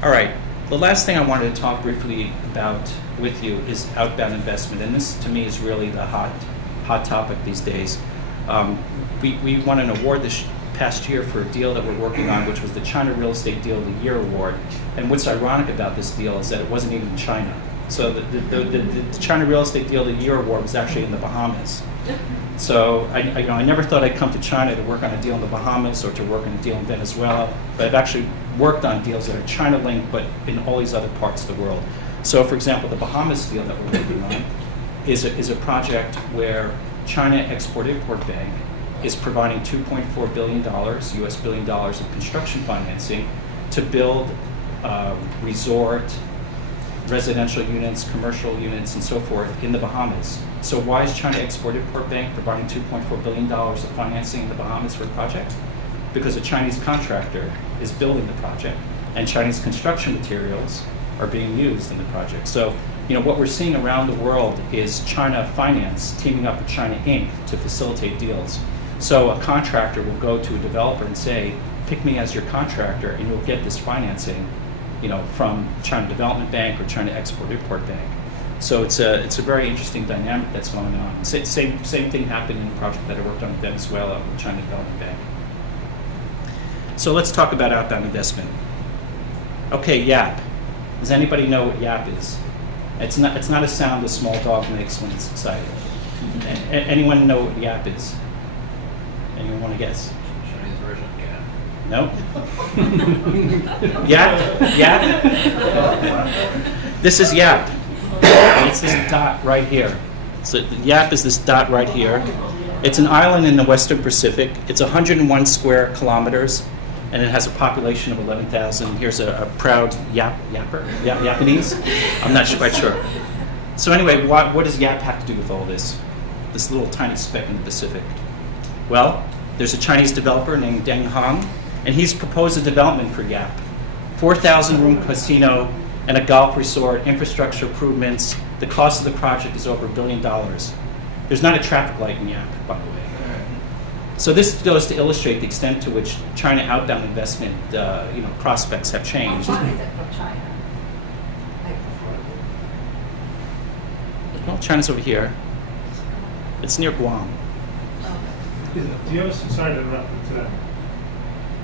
All right. The last thing I wanted to talk briefly about with you is outbound investment, and this to me is really the hot topic these days. We won an award this past year for a deal that we're working on, which was the China Real Estate Deal of the Year award. And what's ironic about this deal is that it wasn't even in China. So the China Real Estate Deal of the Year award was actually in the Bahamas. So I never thought I'd come to China to work on a deal in the Bahamas or to work on a deal in Venezuela, but I've actually worked on deals that are China-linked, but in all these other parts of the world. So, for example, the Bahamas deal that we're working on is a project where China Export-Import Bank is providing $2.4 billion, US billion dollars of construction financing to build resort, residential units, commercial units, and so forth in the Bahamas. So why is China Export-Import Bank providing $2.4 billion of financing in the Bahamas for the project? Because a Chinese contractor is building the project, and Chinese construction materials are being used in the project. So, what we're seeing around the world is China Finance teaming up with China Inc. to facilitate deals. So a contractor will go to a developer and say, pick me as your contractor, and you'll get this financing, from China Development Bank or China Export-Import Bank. So it's a very interesting dynamic that's going on. Same thing happened in a project that I worked on in Venezuela with China Development Bank. So let's talk about outbound investment. Okay, YAP. Does anybody know what YAP is? It's not a sound a small dog makes when it's excited. Anyone know what YAP is? Anyone want to guess? Chinese version of YAP. No? YAP? This is YAP. It's this dot right here. So YAP is this dot right here. It's an island in the Western Pacific. It's 101 square kilometers, and it has a population of 11,000. Here's a proud Japanese. I'm not quite sure. So anyway, what does YAP have to do with all this? This little tiny speck in the Pacific. Well, there's a Chinese developer named Deng Hong, and he's proposed a development for YAP. 4,000 room casino and a golf resort, infrastructure improvements. The cost of the project is over $1 billion. There's not a traffic light in YAP, by the way. So this goes to illustrate the extent to which China outbound investment, prospects have changed. How far is it from China? Well, China's over here. It's near Guam. Do you have sorry to interrupt, but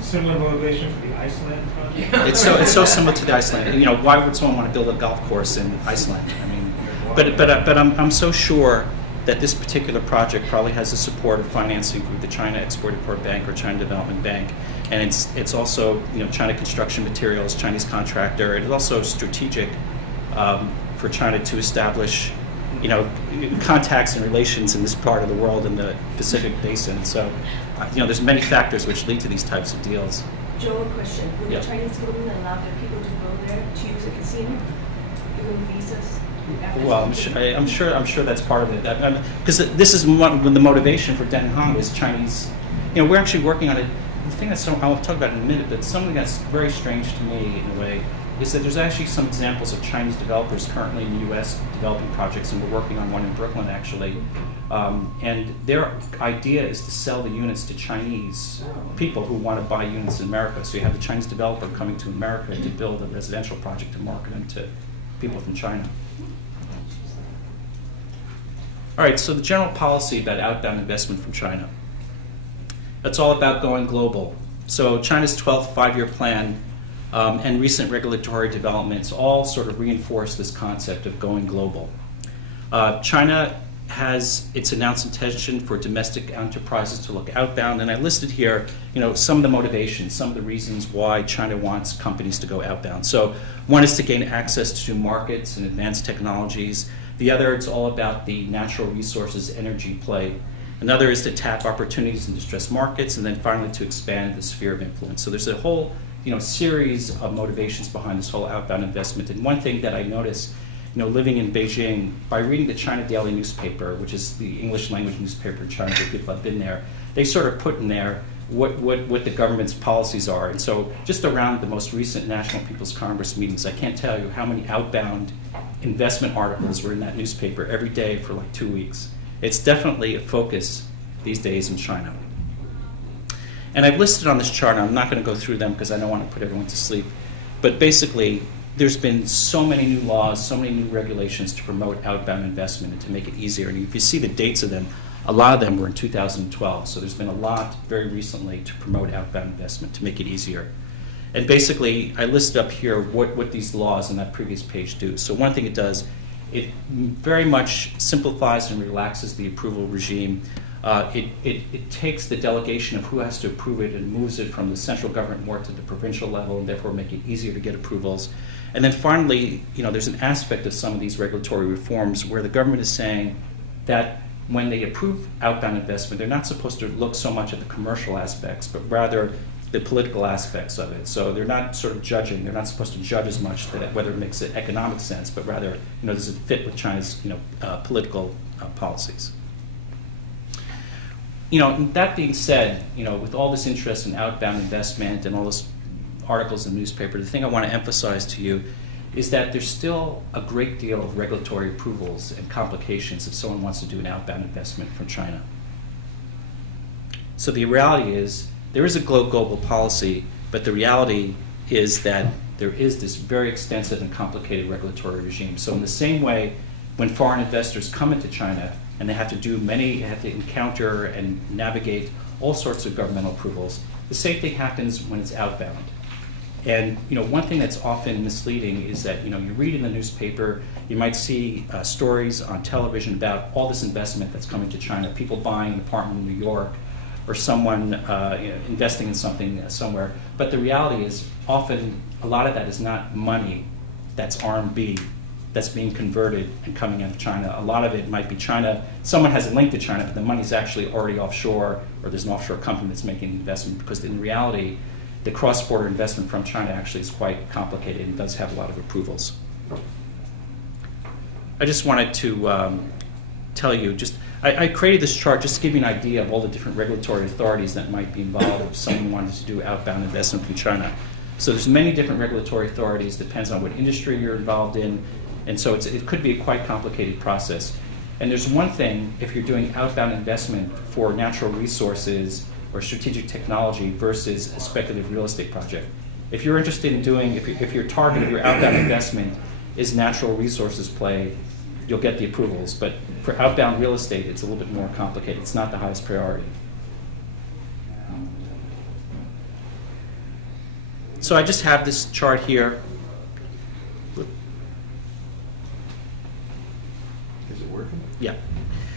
similar motivation for the Iceland project? It's so similar to the Iceland. Why would someone want to build a golf course in Iceland? I mean, but I'm so sure that this particular project probably has the support of financing from the China Export-Import Bank or China Development Bank, and it's also China Construction Materials, Chinese contractor. It's also strategic for China to establish contacts and relations in this part of the world in the Pacific Basin. So there's many factors which lead to these types of deals. Joe, a question: will Yeah. the Chinese government allow their people to go there to use a casino, give them visas? Well, I'm sure that's part of it. Because this is the motivation for Deng Hong is Chinese. We're actually working on it. The thing I'll talk about in a minute, but something that's very strange to me in a way is that there's actually some examples of Chinese developers currently in the U.S. developing projects, and we're working on one in Brooklyn actually. And their idea is to sell the units to Chinese people who want to buy units in America. So you have the Chinese developer coming to America to build a residential project to market them to people from China. All right, so the general policy about outbound investment from China. It's all about going global. So China's 12th five-year plan and recent regulatory developments all sort of reinforce this concept of going global. China has its announced intention for domestic enterprises to look outbound, and I listed here, some of the motivations, some of the reasons why China wants companies to go outbound. So one is to gain access to markets and advanced technologies. The other, it's all about the natural resources energy play. Another is to tap opportunities in distressed markets, and then finally to expand the sphere of influence. So there's a whole series of motivations behind this whole outbound investment. And one thing that I noticed, living in Beijing, by reading the China Daily newspaper, which is the English language newspaper in China, where people have been there, they sort of put in there what the government's policies are. And so just around the most recent National People's Congress meetings, I can't tell you how many outbound investment articles were in that newspaper every day for like 2 weeks. It's definitely a focus these days in China. And I've listed on this chart, and I'm not going to go through them because I don't want to put everyone to sleep, But basically, there's been so many new laws, so many new regulations to promote outbound investment and to make it easier. And if you see the dates of them, a lot of them were in 2012. So there's been a lot very recently to promote outbound investment to make it easier. And basically, I listed up here what these laws on that previous page do. So one thing it does, it very much simplifies and relaxes the approval regime. It takes the delegation of who has to approve it and moves it from the central government more to the provincial level, and therefore make it easier to get approvals. And then finally, there's an aspect of some of these regulatory reforms where the government is saying that when they approve outbound investment, they're not supposed to look so much at the commercial aspects, but rather the political aspects of it. So they're not sort of judging. They're not supposed to judge as much whether it makes economic sense, but rather, does it fit with China's, political policies. That being said, with all this interest in outbound investment and all those articles in the newspaper, the thing I want to emphasize to you is that there's still a great deal of regulatory approvals and complications if someone wants to do an outbound investment from China. So the reality is, there is a global policy, but the reality is that there is this very extensive and complicated regulatory regime. So in the same way, when foreign investors come into China and they have to encounter and navigate all sorts of governmental approvals, the same thing happens when it's outbound. And one thing that's often misleading is that you read in the newspaper, you might see stories on television about all this investment that's coming to China, people buying an apartment in New York, or someone investing in something somewhere. But the reality is, often a lot of that is not money that's RMB that's being converted and coming out of China. A lot of it might be China. Someone has a link to China, but the money's actually already offshore, or there's an offshore company that's making the investment, because in reality, the cross-border investment from China actually is quite complicated and does have a lot of approvals. I just wanted to tell you, I created this chart just to give you an idea of all the different regulatory authorities that might be involved if someone wanted to do outbound investment from China. So there's many different regulatory authorities, depends on what industry you're involved in, and so it could be a quite complicated process. And there's one thing, if you're doing outbound investment for natural resources or strategic technology versus a speculative real estate project. If you're interested in doing, if your target of your outbound investment is natural resources play, you'll get the approvals. But for outbound real estate, it's a little bit more complicated. It's not the highest priority. So I just have this chart here. Is it working? Yeah.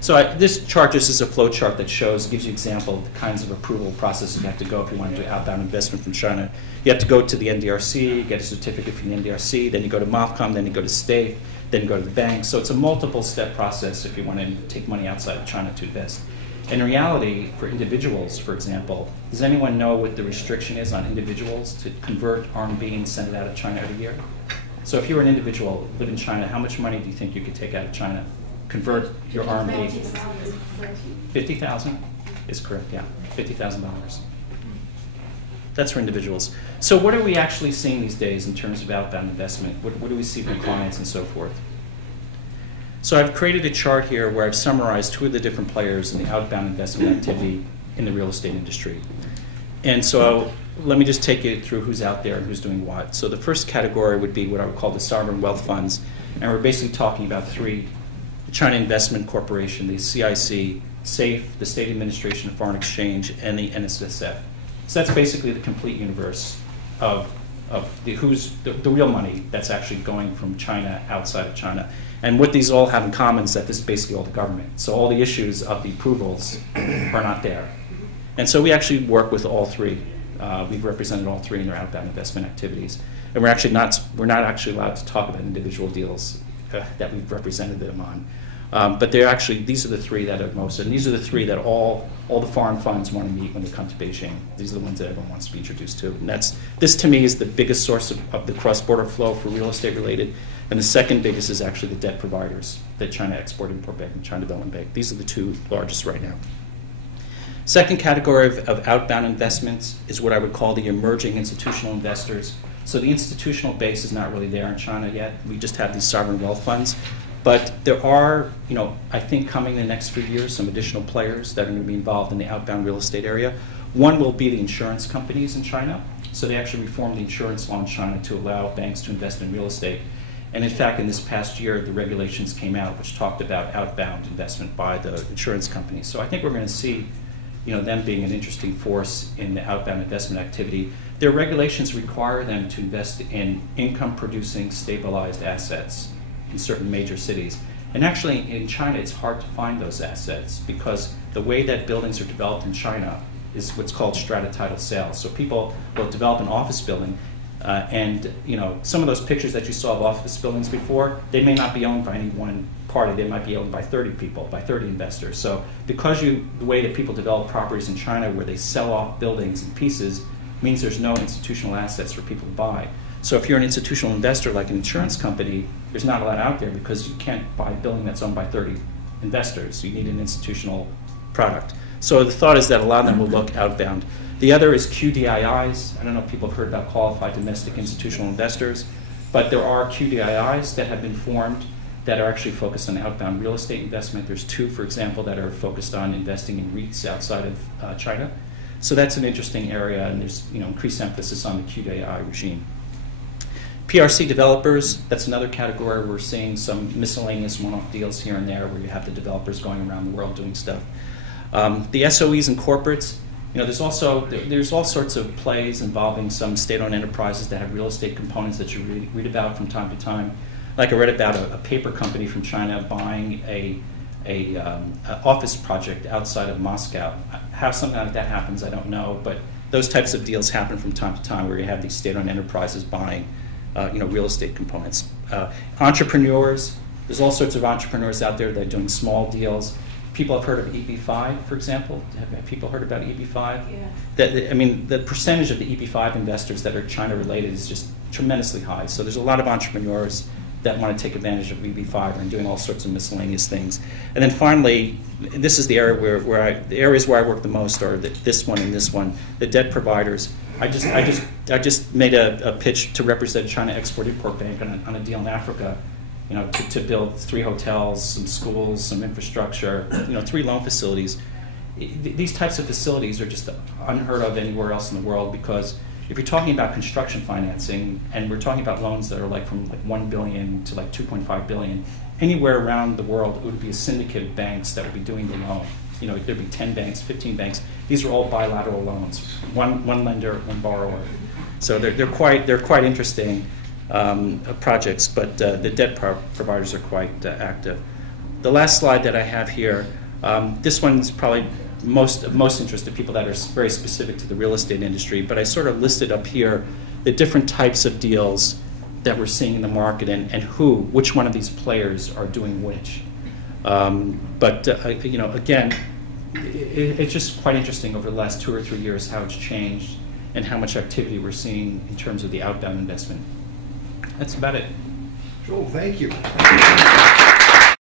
So this chart just is a flow chart that gives you an example of the kinds of approval processes you have to go if you want to do outbound investment from China. You have to go to the NDRC, get a certificate from the NDRC, then you go to MOFCOM, then you go to STAFE, then you go to the bank. So it's a multiple-step process if you want to take money outside of China to invest. In reality, for individuals, for example, does anyone know what the restriction is on individuals to convert RMB and send it out of China every year? So if you were an individual, live in China, how much money do you think you could take out of China? Convert your RMB. 50,000 is correct, yeah, $50,000. That's for individuals. So what are we actually seeing these days in terms of outbound investment? What do we see from clients and so forth? So I've created a chart here where I've summarized two of the different players in the outbound investment activity in the real estate industry. And so let me just take you through who's out there and who's doing what. So the first category would be what I would call the sovereign wealth funds. And we're basically talking about three: the China Investment Corporation, the CIC, SAFE, the State Administration of Foreign Exchange, and the NSSF. So that's basically the complete universe of the real money that's actually going from China outside of China. And what these all have in common is that this is basically all the government. So all the issues of the approvals are not there. And so we actually work with all three. We've represented all three in their outbound investment activities. And we're not actually allowed to talk about individual deals that we've represented them on. But these are the three that are most, and these are the three that all the foreign funds want to meet when they come to Beijing. These are the ones that everyone wants to be introduced to. And this to me is the biggest source of the cross-border flow for real estate related. And the second biggest is actually the debt providers, the China Export-Import Bank and China Development Bank. These are the two largest right now. Second category of outbound investments is what I would call the emerging institutional investors. So the institutional base is not really there in China yet. We just have these sovereign wealth funds. But there are, I think coming in the next few years, some additional players that are going to be involved in the outbound real estate area. One will be the insurance companies in China. So they actually reformed the insurance law in China to allow banks to invest in real estate. And in fact, in this past year, the regulations came out which talked about outbound investment by the insurance companies. So I think we're going to see, them being an interesting force in the outbound investment activity. Their regulations require them to invest in income-producing, stabilized assets in certain major cities. And actually, in China, it's hard to find those assets because the way that buildings are developed in China is what's called strata title sales. So people will develop an office building, and some of those pictures that you saw of office buildings before, they may not be owned by any one party. They might be owned by 30 people, by 30 investors. So because the way that people develop properties in China, where they sell off buildings in pieces, means there's no institutional assets for people to buy. So if you're an institutional investor like an insurance company, there's not a lot out there because you can't buy a building that's owned by 30 investors. You need an institutional product. So the thought is that a lot of them will look outbound. The other is QDIIs. I don't know if people have heard about qualified domestic institutional investors, but there are QDIIs that have been formed that are actually focused on outbound real estate investment. There's two, for example, that are focused on investing in REITs outside of China. So that's an interesting area, and there's increased emphasis on the QDII regime. PRC developers, that's another category. We're seeing some miscellaneous one-off deals here and there where you have the developers going around the world doing stuff. The SOEs and corporates, there's all sorts of plays involving some state-owned enterprises that have real estate components that you read about from time to time. Like I read about a paper company from China buying a office project outside of Moscow. How something like that happens, I don't know, but those types of deals happen from time to time where you have these state-owned enterprises buying real estate components. Entrepreneurs, there's all sorts of entrepreneurs out there that are doing small deals. People have heard of EB5, for example. Have people heard about EB5? Yeah. The percentage of the EB5 investors that are China-related is just tremendously high. So there's a lot of entrepreneurs that want to take advantage of EB5 and doing all sorts of miscellaneous things. And then finally, this is the area the areas where I work the most are this one and this one, the debt providers. I just made a pitch to represent China Export-Import Bank on a deal in Africa, to build 3 hotels, some schools, some infrastructure, 3 loan facilities. These types of facilities are just unheard of anywhere else in the world because if you're talking about construction financing, and we're talking about loans that are from 1 billion to 2.5 billion, anywhere around the world it would be a syndicate of banks that would be doing the loan. There'd be 10 banks, 15 banks. These are all bilateral loans, one lender, one borrower. So they're quite interesting projects, but the debt providers are quite active. The last slide that I have here, this one's probably most interest to people that are very specific to the real estate industry, but I sort of listed up here the different types of deals that we're seeing in the market and which one of these players are doing which. Again, it's just quite interesting over the last 2 or 3 years how it's changed and how much activity we're seeing in terms of the outbound investment. That's about it. Joel, thank you.